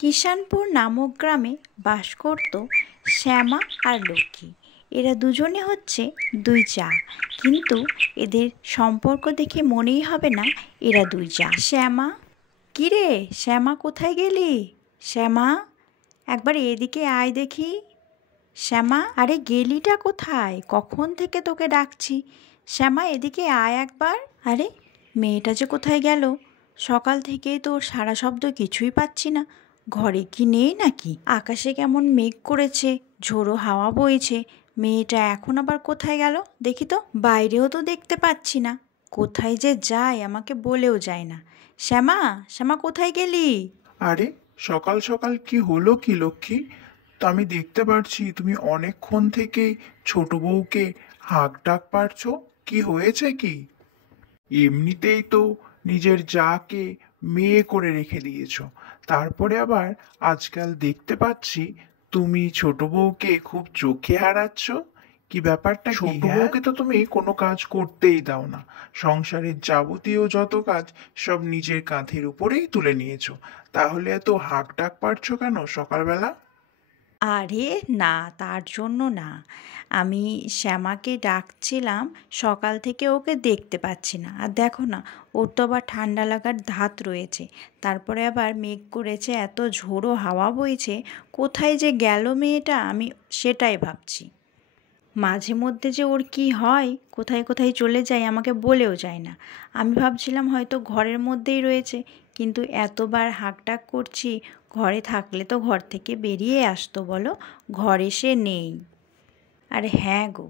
কিষানপুর নামক গ্রামে বাস করত শ্যামা আর লক্ষ্মী। এরা দুজনে হচ্ছে দুই চা, কিন্তু এদের সম্পর্ক দেখে মনেই হবে না এরা দুই চা। শ্যামা, কিরে শ্যামা, কোথায় গেলি? শ্যামা, একবার এদিকে আয় দেখি। শ্যামা, আরে গেলিটা কোথায়? কখন থেকে তোকে ডাকছি। শ্যামা, এদিকে আয় একবার। আরে মেয়েটা যে কোথায় গেল? সকাল থেকেই তো ওর সারা শব্দ কিছুই পাচ্ছি না। ঘরে কি নেই নাকি? আকাশে কেমন মেঘ করেছে, ঝোড়ো হাওয়া বইছে। মেয়েটা এখন আবার কোথায় গেল দেখি তো। বাইরেও তো দেখতে পাচ্ছি না। কোথায় যে যায় আমাকে বলেও যায় না। শ্যামা, শ্যামা, কোথায় গেলি? আরে, সকাল সকাল কি হলো কি লক্ষ্মী? তো আমি দেখতে পারছি তুমি অনেকক্ষণ থেকে ছোট বউকে হাঁক ডাক পারছো। কি হয়েছে কি? এমনিতেই তো নিজের জাকে মেয়ে করে রেখে দিয়েছো, তারপরে আবার আজকাল দেখতে পাচ্ছি তুমি ছোট বউকে খুব চোখে হারাচ্ছ। কি ব্যাপারটা কি? ছোট বউকে তো তুমি কোনো কাজ করতেই দাও না। সংসারের যাবতীয় যত কাজ সব নিজের কাঁধের উপরেই তুলে নিয়েছো। তাহলে এত হাঁক ডাক পারছো কেন সকালবেলা? আরে না, তার জন্য না। আমি শ্যামাকে ডাকছিলাম, সকাল থেকে ওকে দেখতে পাচ্ছি না। আর দেখো না, ওর তো আবার ঠান্ডা লাগার ধাত রয়েছে। তারপরে আবার মেঘ করেছে, এত ঝোড়ো হাওয়া বইছে। কোথায় যে গেল মেয়েটা, আমি সেটাই ভাবছি। মাঝে মধ্যে যে ওর কি হয়, কোথায় কোথায় চলে যায় আমাকে বলেও যায় না। আমি ভাবছিলাম হয়তো ঘরের মধ্যেই রয়েছে, কিন্তু এতবার হাঁকডাক করছি। ঘরে থাকলে তো ঘর থেকে বেরিয়ে আসতো বলো, ঘরে সে নেই। আরে হ্যাঁ গো,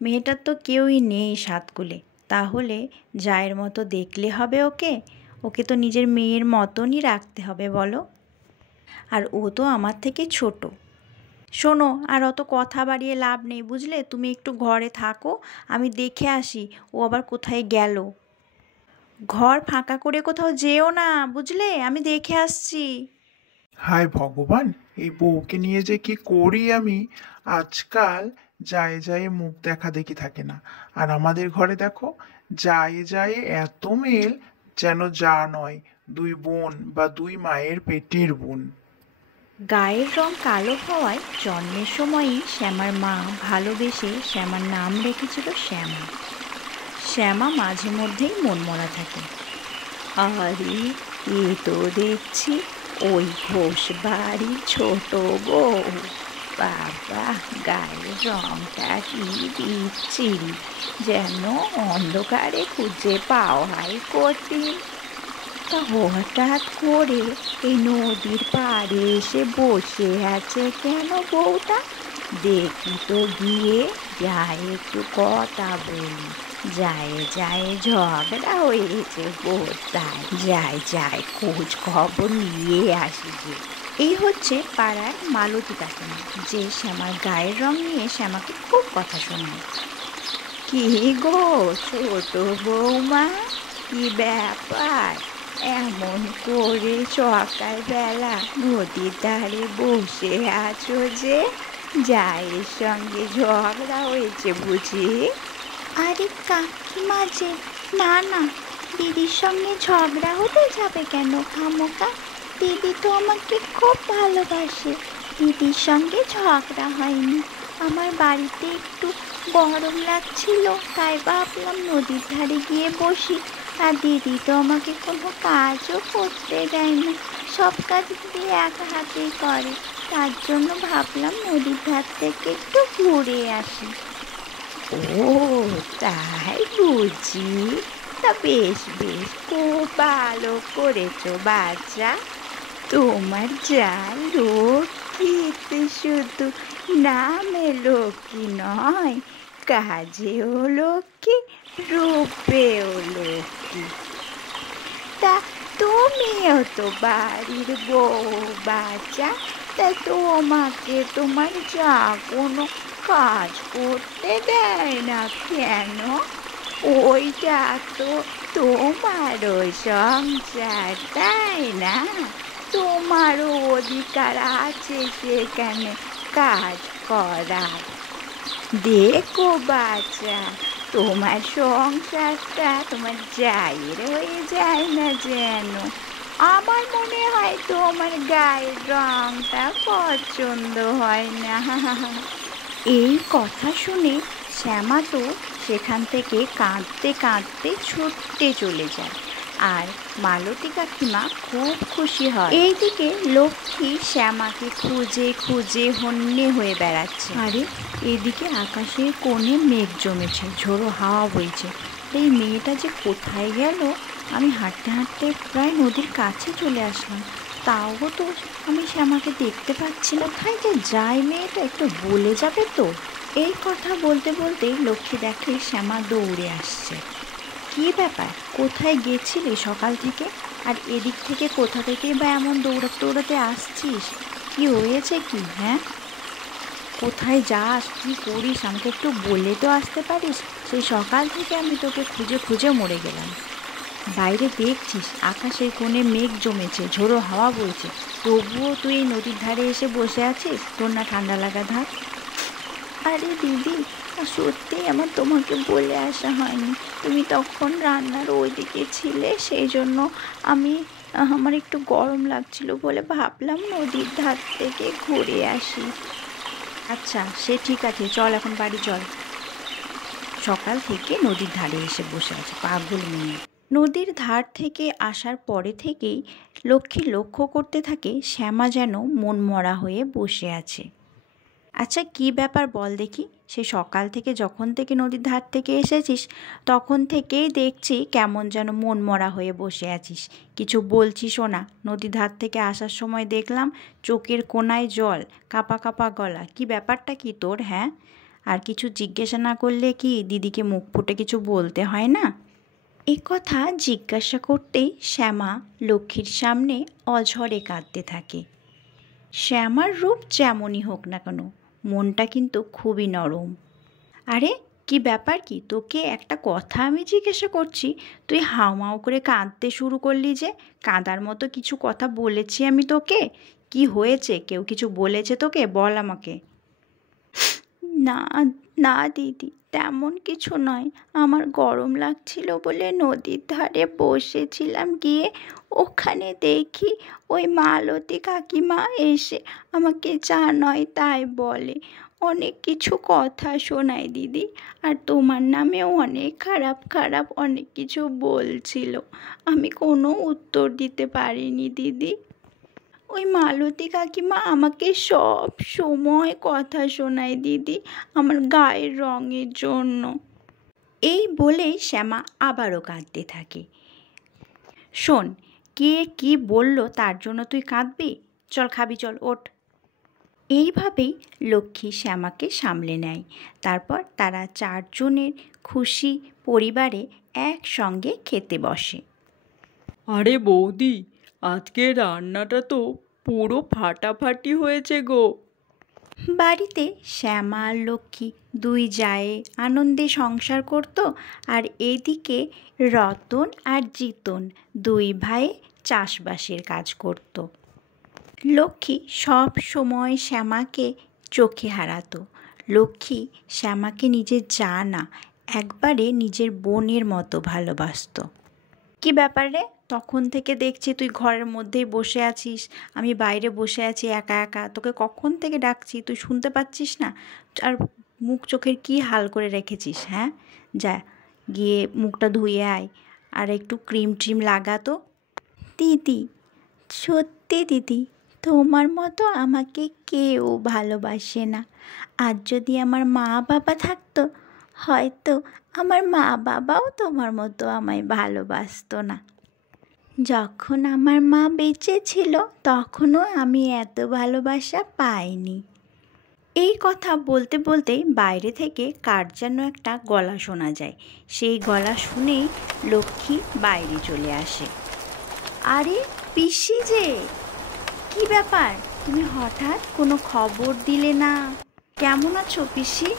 মেয়েটার তো কেউই নেই সাতকুলে। তাহলে জায়ের মতো দেখলে হবে ওকে? ওকে তো নিজের মেয়ের মতনই রাখতে হবে বলো। আর ও তো আমার থেকে ছোট। শোনো, আর অত কথা বাড়িয়ে লাভ নেই বুঝলে। তুমি একটু ঘরে থাকো, আমি দেখে আসি ও আবার কোথায় গেল। ঘর ফাঁকা করে কোথাও যেও না বুঝলে, আমি দেখে আসছি। হায় ভগবান, এই বউকে নিয়ে যে কি করি আমি। আজকাল যায় যায় মুখ দেখা দেখি থাকে না। আর আমাদের ঘরে দেখো, যায় যায় এত মেল, যেন যা নয়, দুই বোন বা দুই মায়ের পেটের বোন। গায়ের রং কালো হওয়ায় জন্মের সময়ই শ্যামার মা ভালোবেসে শ্যামার নাম রেখেছিল শ্যামা। শ্যামা মাঝে মধ্যেই মনমরা থাকে। আরে, এ তো দেখছি ওই ঘোষ বাড়ির ছোট বউ। বাবা, গায়ের রংটা কি বিচ্ছিরি, যেন অন্ধকারে খুঁজে পাওয়াই কঠিন। তা হঠাৎ করে এই নদীর পাড়ে এসে বসে আছে কেন বউটা? দেখি তো গিয়ে, যাই একটু কথা বলি। যায় যায় ঝগড়া হয়েছে বোধহয়। যাই যাই, খোঁজ খবর নিয়ে আসি যে। এই হচ্ছে পাড়ার মালতী কাকিমা, যে শ্যামার গায়ের রং নিয়ে শ্যামাকে খুব কথা শোনায়। কি গো ছোট বৌমা, কি ব্যাপার? এমন করে সকালবেলা নদীর ধারে বসে আছো যে? জায়ের সঙ্গে ঝগড়া হয়েছে বুঝি? আরে কাকিমা যে, না না, দিদির সঙ্গে ঝগড়া হতে যাবে কেন খামোকা? দিদি তো আমাকে খুব ভালোবাসে। দিদির সঙ্গে ঝগড়া হয়নি। আমার বাড়িতে একটু গরম লাগছিল, তাই ভাবলাম নদীর ধারে গিয়ে বসি। আর দিদি তো আমাকে কোনো কাজও করতে দেয় না, সব কাজ দিদি একা হাতেই করে। তার জন্য ভাবলাম নদীর ধার থেকে একটু ঘুরে আসি। ও তাই বুঝি? তা বেশ বেশ, খুব ভালো করেছো বাচ্চা। তোমার যা লক্ষ্মীতে শুধু নামে লক্ষ্মী নয়, কাজেও লক্ষ্মী, রূপেও লক্ষ্মী। তা তুমিও তো বাড়ির বউ বাচ্চা। তা তোমাকে তোমার যা কোনো কাজ করতে দেয় না কেন? ওইটা তো তোমারও সংসার, তাই না? তোমারও অধিকার আছে সেখানে কাজ করার। দেখো বাচ্চা, তোমার সংসারটা তোমার জায়ের হয়ে যায় না যেন। আমার মনে হয় তোমার গায়ের রংটা পছন্দ হয় না। এই কথা শুনে শ্যামা তো সেখান থেকে কাঁদতে কাঁদতে ছুটতে চলে যায়, আর মালতী কাকিমা খুব খুশি হয়। এইদিকে লক্ষ্মী শ্যামাকে খুঁজে খুঁজে হন্যে হয়ে বেড়াচ্ছে। আরে এদিকে আকাশের কোণে মেঘ জমেছে, ঝোড়ো হাওয়া বইছে। এই মেয়েটা যে কোথায় গেল? আমি হাঁটতে হাঁটতে প্রায় নদীর কাছে চলে আসলাম, তাও তো আমি শ্যামাকে দেখতে পাচ্ছি না। কোথায় যে যায় মেয়েটা, একটু বলে যাবে তো? এই কথা বলতে বলতেই লক্ষ্মী দেখে শ্যামা দৌড়ে আসছে। কী ব্যাপার, কোথায় গেছিলি সকাল থেকে? আর এদিক থেকে কোথা থেকে বা এমন দৌড়াতে দৌড়াতে আসছিস? কি হয়েছে কি? হ্যাঁ, কোথায় যাস, কী করিস, আমাকে একটু বলে তো আসতে পারিস? সেই সকাল থেকে আমি তোকে খুঁজে খুঁজে মরে গেলাম। বাইরে দেখছিস আকাশের কোণে মেঘ জমেছে, ঝোড়ো হাওয়া বইছে, তবুও তুই এই নদীর ধারে এসে বসে আছিস? তোর না ঠান্ডা লাগা ধার? আরে দিদি, সত্যি আমার তোমাকে বলে আসা হয়নি। তুমি তখন রান্নার ওইদিকে ছিলে, সেই জন্য আমার একটু গরম লাগছিল বলে ভাবলাম নদীর ধার থেকে ঘুরে আসি। আচ্ছা, সে ঠিক আছে, চল এখন বাড়ি চল। সকাল থেকে নদীর ধারে এসে বসে আছে পাগল মেয়ে। নদীর ধার থেকে আসার পরে থেকেই লক্ষ্মী লক্ষ্য করতে থাকে শ্যামা যেন মনমরা হয়ে বসে আছে। আচ্ছা, কি ব্যাপার বল দেখি? সে সকাল থেকে যখন থেকে নদীর ধার থেকে এসেছিস তখন থেকেই দেখছি কেমন যেন মনমরা হয়ে বসে আছিস, কিছু বলছিসও না। নদীর ধার থেকে আসার সময় দেখলাম চোখের কোণায় জল, কাঁপা কাঁপা গলা। কি ব্যাপারটা কি তোর? হ্যাঁ, আর কিছু জিজ্ঞাসা না করলে কি দিদিকে মুখ ফুটে কিছু বলতে হয় না? এ কথা জিজ্ঞাসা করতেই শ্যামা লক্ষ্মীর সামনে অঝরে কাঁদতে থাকে। শ্যামার রূপ যেমনই হোক না কেন, মনটা কিন্তু খুবই নরম। আরে কি ব্যাপার কি, তোকে একটা কথা আমি জিজ্ঞাসা করছি, তুই হাউমাউ করে কাঁদতে শুরু করলি যে? কাঁদার মতো কিছু কথা বলেছি আমি তোকে? কি হয়েছে, কেউ কিছু বলেছে তোকে? বল আমাকে। না না দিদি, তেমন কিছু নয়। আমার গরম লাগছিল বলে নদীর ধারে বসেছিলাম, গিয়ে ওখানে দেখি ওই মালতী কাকিমা এসে আমাকে যা নয় তাই বলে, অনেক কিছু কথা শোনায় দিদি। আর তোমার নামেও অনেক খারাপ খারাপ অনেক কিছু বলছিল, আমি কোনো উত্তর দিতে পারিনি দিদি। ওই মালতী কাকিমা আমাকে সব সময় কথা শোনায় দিদি, আমার গায়ের রঙের জন্য। এই বলেই শ্যামা আবারও কাঁদতে থাকে। শোন, কে কি বলল তার জন্য তুই কাঁদবি? চল খাবি, চল ওঠ। এইভাবেই লক্ষ্মী শ্যামাকে সামলে নেয়। তারপর তারা চারজনের খুশি পরিবারে একসঙ্গে খেতে বসে। আরে বৌদি, আজকে রান্নাটা তো পুরো ফাটাফাটি হয়েছে গো। বাড়িতে শ্যামা আর লক্ষ্মী দুই জায়ে আনন্দে সংসার করত, আর এদিকে রতন আর জিতন দুই ভাই চাষবাসের কাজ করত। লক্ষ্মী সব সময় শ্যামাকে চোখে হারাতো। লক্ষ্মী শ্যামাকে নিজের যা না, একবারে নিজের বোনের মতো ভালোবাসতো। কি ব্যাপার রে, তখন থেকে দেখছি তুই ঘরের মধ্যেই বসে আছিস, আমি বাইরে বসে আছি একা একা, তোকে কখন থেকে ডাকছি তুই শুনতে পাচ্ছিস না? আর মুখ চোখের কি হাল করে রেখেছিস? হ্যাঁ, যা গিয়ে মুখটা ধুয়ে আয়, আর একটু ক্রিম ট্রিম লাগাতো। দিদি, সত্যি দিদি, তোমার মতো আমাকে কেউ ভালোবাসে না। আর যদি আমার মা বাবা থাকতো, হয়তো আমার মা বাবাও তোমার মতো আমায় ভালোবাসতো না। যখন আমার মা বেঁচে ছিল তখনও আমি এত ভালোবাসা পাইনি। এই কথা বলতে বলতেই বাইরে থেকে কার যেন একটা গলা শোনা যায়। সেই গলা শুনেই লক্ষ্মী বাইরে চলে আসে। আরে পিসি যে, কি ব্যাপার, তুমি হঠাৎ কোনো খবর দিলে না? কেমন আছো পিসি?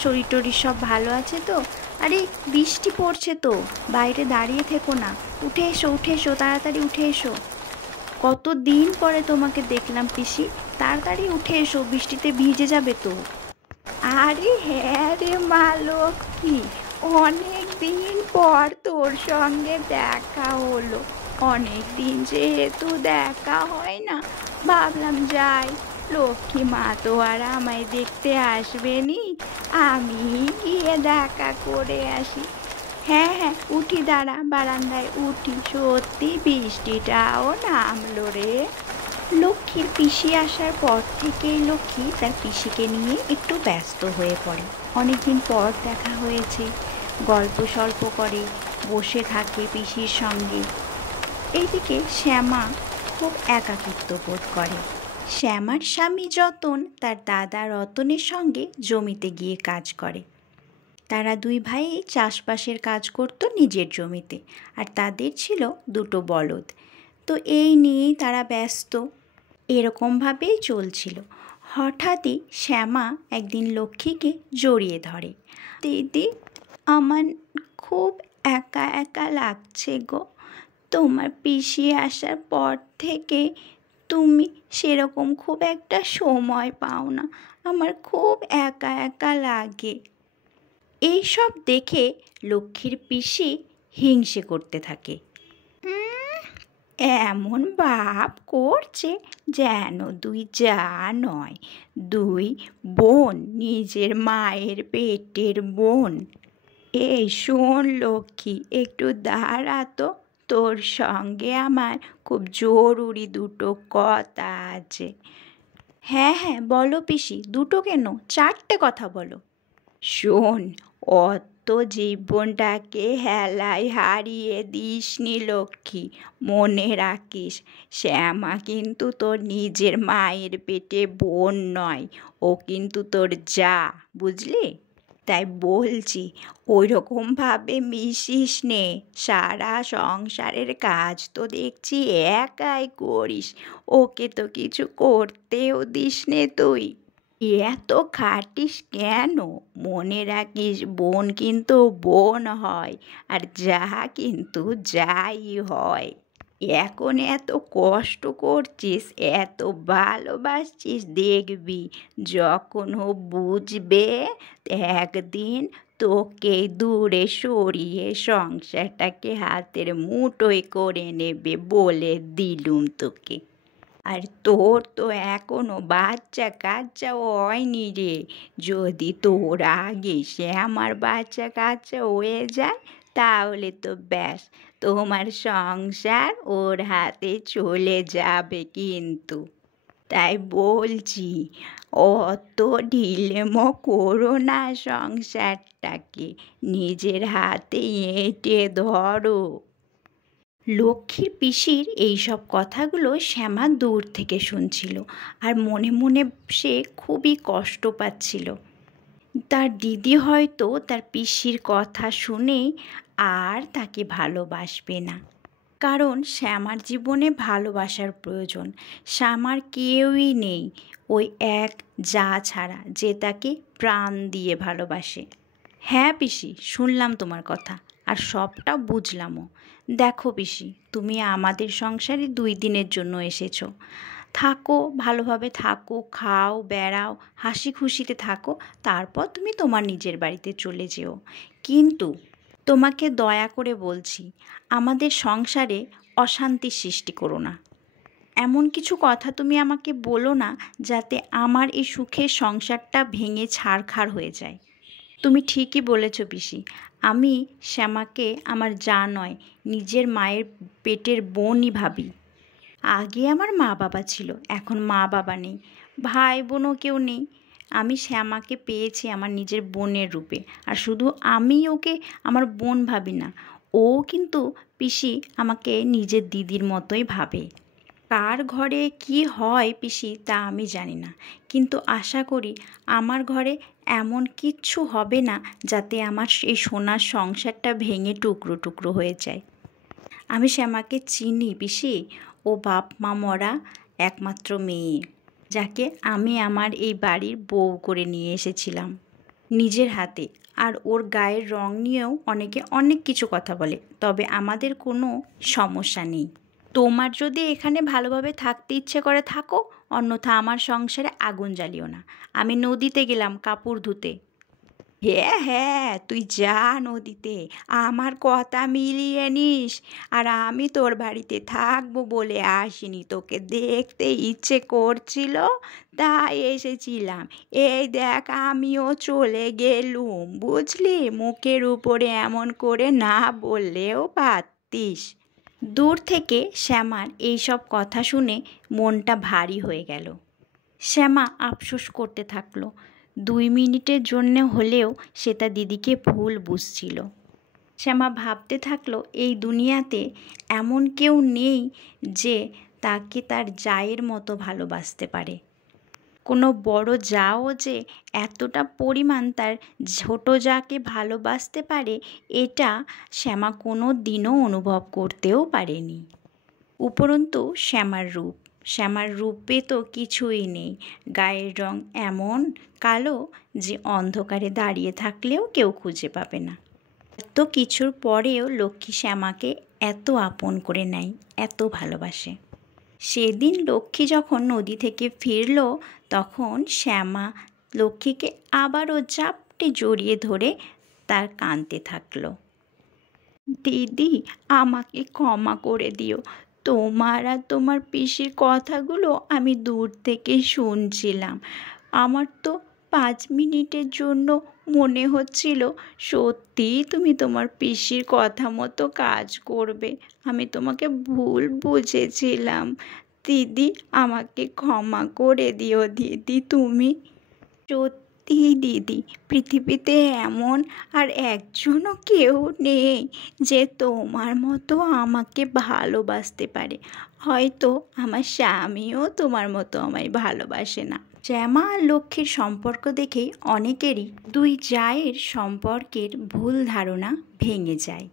শরীর টরীর সব ভালো আছে তো? আরে বৃষ্টি পড়ছে তো, বাইরে দাঁড়িয়ে থেকো না, উঠে এসো উঠে এসো, তাড়াতাড়ি উঠে এসো। কতদিন পরে তোমাকে দেখলাম পিসি, তাড়াতাড়ি উঠে এসো, বৃষ্টিতে ভিজে যাবে তো। আরে হ্যাঁ রে মা লক্ষ্মী, অনেক দিন পর তোর সঙ্গে দেখা হলো। অনেক দিন যেহেতু দেখা হয় না, ভাবলাম যাই, লক্ষ্মী মা তো আর আমায় দেখতে আসবেনি, আমি গিয়ে দেখা করে আসি। হ্যাঁ হ্যাঁ, উঠি, দাঁড়া, বারান্দায় উঠি, সত্যি বৃষ্টিটাও নামলো রে। লক্ষ্মীর পিসি আসার পর থেকেই লক্ষ্মী তার পিসিকে নিয়ে একটু ব্যস্ত হয়ে পড়ে। অনেকদিন পর দেখা হয়েছে, গল্প সল্প করে, বসে থাকে পিসির সঙ্গে। এইদিকে শ্যামা খুব একাকিত্ব বোধ করে। শ্যামার স্বামী যতন তার দাদা রতনের সঙ্গে জমিতে গিয়ে কাজ করে। তারা দুই ভাই চাষবাসের কাজ করত নিজের জমিতে, আর তাদের ছিল দুটো বলদ। তো এই নিয়েই তারা ব্যস্ত। এরকমভাবেই চলছিল। হঠাৎই শ্যামা একদিন লক্ষ্মীকে জড়িয়ে ধরে। দিদি, আমার খুব একা একা লাগছে গো। তোমার পিসি আসার পর থেকে তুমি সেরকম খুব একটা সময় পাও না, আমার খুব একা একা লাগে। এইসব দেখে লক্ষ্মীর পিসি হিংসে করতে থাকে। এমন ভাব করছে যেন দুই যা নয়, দুই বোন, নিজের মায়ের পেটের বোন। এই শোন লক্ষ্মী, একটু দাঁড়া তো, তোর সঙ্গে আমার খুব জরুরি দুটো কথা আছে। হ্যাঁ হ্যাঁ, বলো পিসি, দুটো কেন, চারটে কথা বলো। শোন, অত জীবনটাকে হেলায় হারিয়ে দিসনি লক্ষ্মী, মনে রাখিস, শ্যামা কিন্তু তোর নিজের মায়ের পেটে বোন নয়, ও কিন্তু তোর যা, বুঝলি? তাই বলছি, ওইরকমভাবে মিশিস নে। সারা সংসারের কাজ তো দেখছি একাই করিস, ওকে তো কিছু করতেও দিস নে তুই। এত খাটিস কেন? মনে রাখিস, বোন কিন্তু বোন হয়, আর যা কিন্তু যাই হয়। এখন এত কষ্ট করছিস, এত ভালোবাসছিস, দেখবি যখন ও বুঝবে, একদিন তোকে দূরে সরিয়ে সংসারটাকে হাতের মুঠোয় করে নেবে, বলে দিলুম তোকে। আর তোর তো এখনো বাচ্চা কাচ্চা হয়নি রে, যদি তোর আগে সে আমার বাচ্চা কাচ্চা হয়ে যায়, তাহলে তো ব্যাস, তোমার সংসার ওর হাতে চলে যাবে কিন্তু। তাই বলছি, অত ঢিলেমো করো না সংসারটাকে, নিজের হাতে এঁটে ধরো। লক্ষ্মীর পিসির এইসব কথাগুলো শ্যামা দূর থেকে শুনছিল, আর মনে মনে সে খুবই কষ্ট পাচ্ছিল। তার দিদি হয়তো তার পিসির কথা শুনেই আর তাকে ভালোবাসবে না, কারণ শ্যামার জীবনে ভালোবাসার প্রয়োজন। শ্যামার কেউই নেই ওই এক যা ছাড়া, যে তাকে প্রাণ দিয়ে ভালোবাসে। হ্যাঁ পিসি, শুনলাম তোমার কথা, আর সবটা বুঝলামও। দেখো পিসি, তুমি আমাদের সংসারে 2 দিনের জন্য এসেছো। থাকো, ভালোভাবে থাকো, খাও, বেড়াও, হাসি খুশিতে থাকো, তারপর তুমি তোমার নিজের বাড়িতে চলে যেও। কিন্তু তোমাকে দয়া করে বলছি, আমাদের সংসারে অশান্তির সৃষ্টি করো না। এমন কিছু কথা তুমি আমাকে বলো না যাতে আমার এই সুখের সংসারটা ভেঙে ছারখার হয়ে যায়। তুমি ঠিকই বলেছ পিসি, আমি শ্যামাকে আমার যা নয়, নিজের মায়ের পেটের বোনই ভাবি। আগে আমার মা বাবা ছিল, এখন মা বাবা নেই, ভাই বোনও কেউ নেই। আমি শ্যামাকে পেয়েছি আমার নিজের বোনের রূপে, আর শুধু আমি ওকে আমার বোন ভাবি না, ও কিন্তু পিসি আমাকে নিজের দিদির মতোই ভাবে। কার ঘরে কি হয় পিসি তা আমি জানি না, কিন্তু আশা করি আমার ঘরে এমন কিচ্ছু হবে না যাতে আমার এই সোনার সংসারটা ভেঙে টুকরো টুকরো হয়ে যায়। আমি শ্যামাকে চিনি পিসি, ও বাপ মা মরা একমাত্র মেয়ে, যাকে আমি আমার এই বাড়ির বউ করে নিয়ে এসেছিলাম নিজের হাতে। আর ওর গায়ের রং নিয়েও অনেকে অনেক কিছু কথা বলে, তবে আমাদের কোনো সমস্যা নেই। তোমার যদি এখানে ভালোভাবে থাকতে ইচ্ছে করে থাকো, অন্যথা আমার সংসারে আগুন জ্বালিও না। আমি নদীতে গেলাম কাপড় ধুতে। হ্যাঁ হ্যাঁ, তুই যা নদীতে, আমার কথা মিলিয়ে নিস। আর আমি তোর বাড়িতে থাকবো বলে আসিনি, তোকে দেখতে ইচ্ছে করছিল তাই এসেছিলাম। এই দেখ আমিও চলে গেলুম, বুঝলি? মুখের উপরে এমন করে না বললেও পারতিস। দূর থেকে শ্যামার এইসব কথা শুনে মনটা ভারী হয়ে গেল। শ্যামা আফসোস করতে থাকলো। 2 মিনিটের জন্য হলেও সে তার দিদিকে ভুল বুঝছিল। শ্যামা ভাবতে থাকলো এই দুনিয়াতে এমন কেউ নেই যে তাকে তার জায়ের মতো ভালোবাসতে পারে। কোনো বড় জাও যে এতটা পরিমাণ তার ছোট জাকে ভালোবাসতে পারে, এটা শ্যামা কোনো দিনও অনুভব করতেও পারেনি। উপরন্তু শ্যামার রূপে তো কিছুই নেই। গায়ের রং এমন কালো যে অন্ধকারে দাঁড়িয়ে থাকলেও কেউ খুঁজে পাবে না। এত কিছুর পরেও লক্ষ্মী শ্যামাকে এত আপন করে নেয়, এত ভালোবাসে। সেদিন লক্ষ্মী যখন নদী থেকে ফিরল, তখন শ্যামা লক্ষ্মীকে আবারও জাপটে জড়িয়ে ধরে তার কাঁদতে থাকলো। দিদি, আমাকে ক্ষমা করে দিও। তোমার আর তোমার পিসির কথাগুলো আমি দূর থেকে শুনছিলাম। আমার তো 5 মিনিটের জন্য মনে হচ্ছিল সত্যিই তুমি তোমার পিসির কথা মতো কাজ করবে। আমি তোমাকে ভুল বুঝেছিলাম। দিদি, আমাকে ক্ষমা করে দিও দিদি তুমি। সত্যি দিদি, পৃথিবীতে এমন আর একজনও কেউ নেই যে তোমার মতো আমাকে ভালোবাসতে পারে। হয়তো আমার স্বামীও তোমার মতো আমায় ভালোবাসে না। শ্যামা আর লক্ষ্মীর সম্পর্ক দেখেই অনেকেরই 2 জায়ের সম্পর্কের ভুল ধারণা ভেঙে যায়।